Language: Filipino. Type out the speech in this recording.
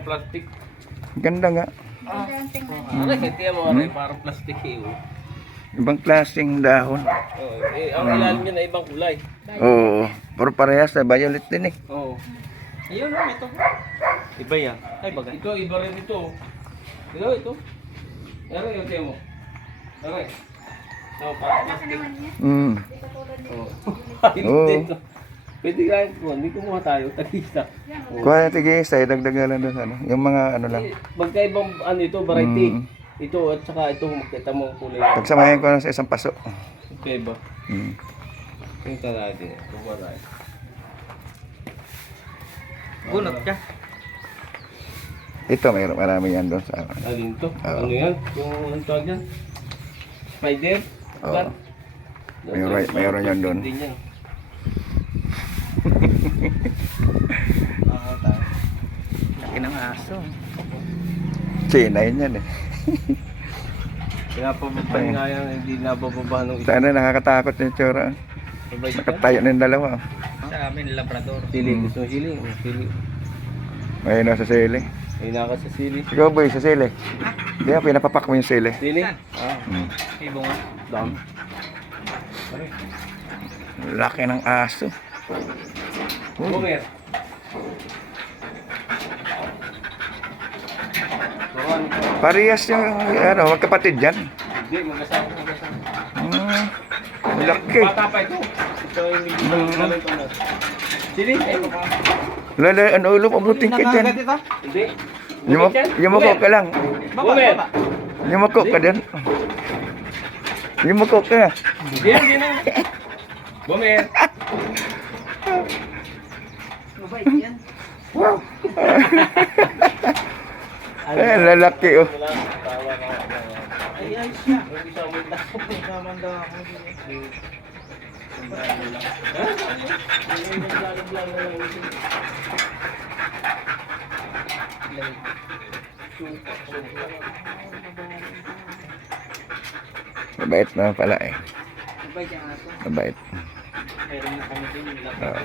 mga plastic. Ganda nga. Ano, hindi mo parang plastic eh. Ibang klaseng dahon. Ang ilalim niya na ibang kulay. Oo. Pero parehas na violet din eh. Oo. Ayun, ito. Iba yan. Ay, baga. Ito, iba rin ito. Ito. Ano yung tiyan mo? Okay. No, parang plastic. Mm. Oo. Oo. Dito. Pwede lang po, hindi kumuha tayo, tag-isa. Kuha natin guys, tayo dagdagan lang doon sa ano. Yung mga ano lang. Magkaibang ano ito, variety. Mm. Ito at saka ito, makita mo ang kulay. Pagsamahin ko na sa isang paso. Magkaiba. Mm. Tingnan natin. Kumuha tayo. Bunot ka. Ito, marami yan doon sa ano. Alin to? Oo. Ano yan? Yung anong tawag yan? Spider? Oo. Bat? Mayroon yan doon. Hindi yan. Laki ng aso. China yan eh. Kaya pababay nga yan, hindi nabababa ng isa. Sana nakakatakot yung tsura. Sabay ka? Nakatayo na yung dalawa. Sa amin, Labrador. Sili, gusto mo sili? Sili. May nasa sili. Ay naka sa sili. Ikaw boy, sa sili. Hindi nga, pinapapak mo yung sili. Sili? Saan? Mm. May bunga. Dam. Laki ng aso. Uy. Bunger. Bawan ko. Parehas yung ano, magkapatid yan. Hindi, mag-asawa. Laki. Bata pa ito. Ito yung medyo ito na. Sili? Ay, baka. Lala, ano ulo, pabuting ka dyan. ito? Hindi. Yumuko ka lang. Bunger. Yumuko ka dyan. Yumuko ka. Hindi na. Bunger. Mabait yan. Lalaki oh. Wala, tawa ka. Ay, ay siya. Hindi siya umita. Kamanda ako. Mabait naman pala eh. Mabait yung aso. Mabait. Meron na kami din. Oo.